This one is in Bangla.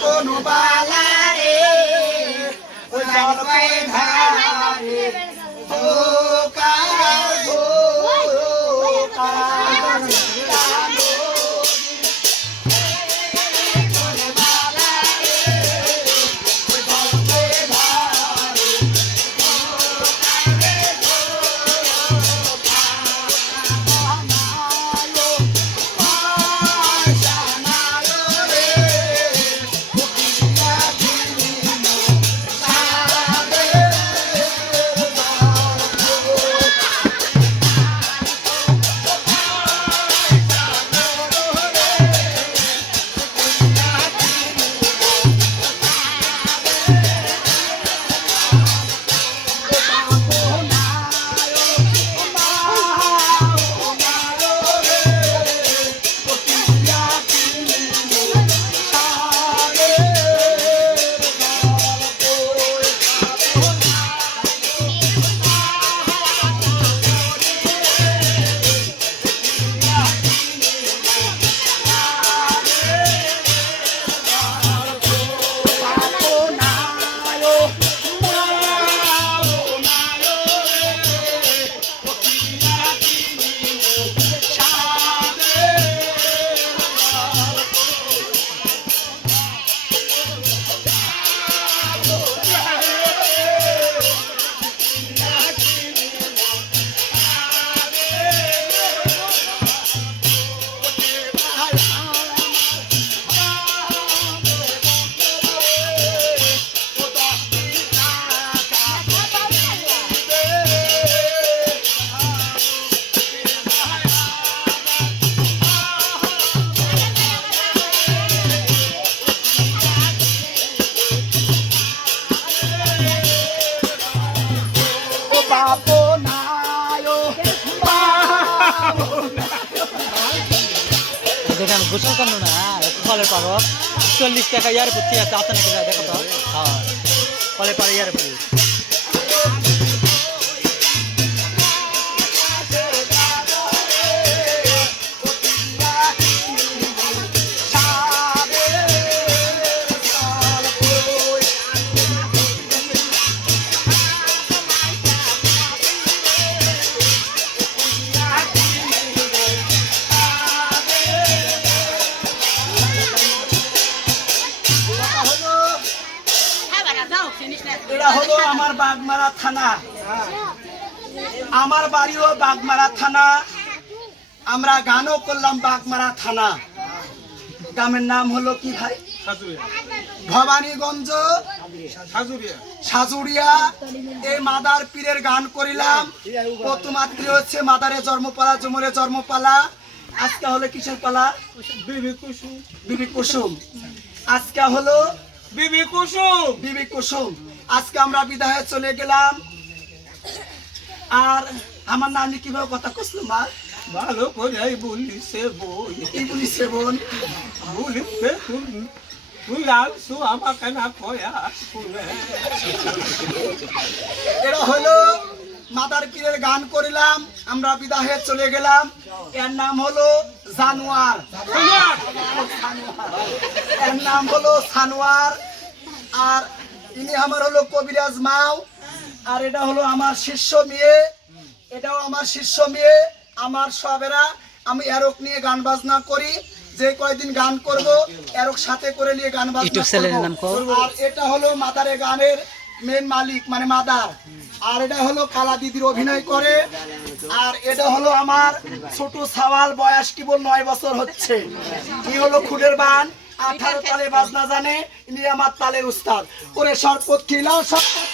কোন বালা রে। ধারে? দেখেন গোসল কেন না কলের পারো চল্লিশ টাকা ইয়ার পুচ্ছি আছে আছে নাকি দেখো তো। হ্যাঁ কলের পাড়ে ইয়ার এটা বাগমারা থানা। আমার বাড়িও বাগমারা থানা। আমরা গানও করলাম বাগমারা থানা। গ্রামের নাম হলো কি ভাই? ভবানীগঞ্জ। সাজুরিয়া। এই মাদার পীরের গান করিলাম। প্রথমাত্রী হচ্ছে মাদারে জন্মপালা জমরে জন্মপালা। আজকে হলো কিসের পালা? বিবি কুসুম। আজকে হলো বিবি কুসুম। বিবি কুসুম আজকে আমরা বিদায় চলে গেলাম। আর আমার নানি কীভাবে কথা কছিল মা? ভালো করে বলিছে বোন। কি বলিছে বোন? বলিছে আমাকে না কয়া এরা হলো মাদার পীরের গান করিলাম আমরা বিদাহে চলে গেলাম। এর নাম হলো জানোয়ার। এর নাম হলো সানোয়ার। আর ইনি আমার হলো কবিরাজ মাও। আর এটা হলো আমার শিষ্য মেয়ে। এটাও আমার শিষ্য মেয়ে আমার সবেরা। আমি এরক নিয়ে গান বাজনা করি যে কয়দিন গান করব এরক সাথে করে নিয়ে গান বাজনা। করব। আর এটা হলো মাদারে গানের মেন মালিক মানে মাদার। আর এটা হলো কালা দিদির অভিনয় করে। আর এটা হলো আমার ছোট সাওয়াল, বয়স কেবল নয় বছর হচ্ছে। কি হলো খুদের বান? আঠারো তালে বাজনা জানে, ইনি আমার তালের উস্তাদ। করে সরপত খিলাও সরপত